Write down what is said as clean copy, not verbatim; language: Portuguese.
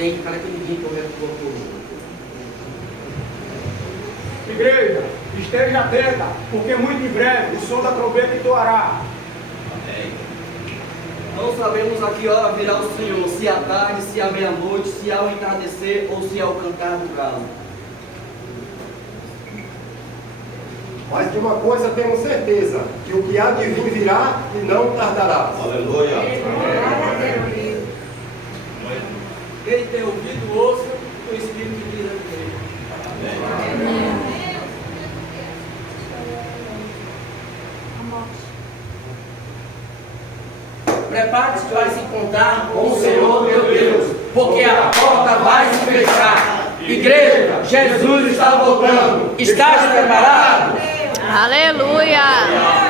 tem para que ninguém correndo por outro. Igreja, esteja atenta, porque muito em breve o som da trombeta entoará. Não sabemos a que hora virá o Senhor, se à tarde, se à meia-noite, se ao entardecer ou se ao cantar do galo. Mas de uma coisa temos certeza, que o que há de vir virá e não tardará. Aleluia. Quem tem ouvido, ouça o que o Espírito diz a igreja. Prepare-se para se encontrar com o Senhor teu Deus, porque a porta vai se fechar. Igreja, Jesus está voltando. Estás preparado? Aleluia!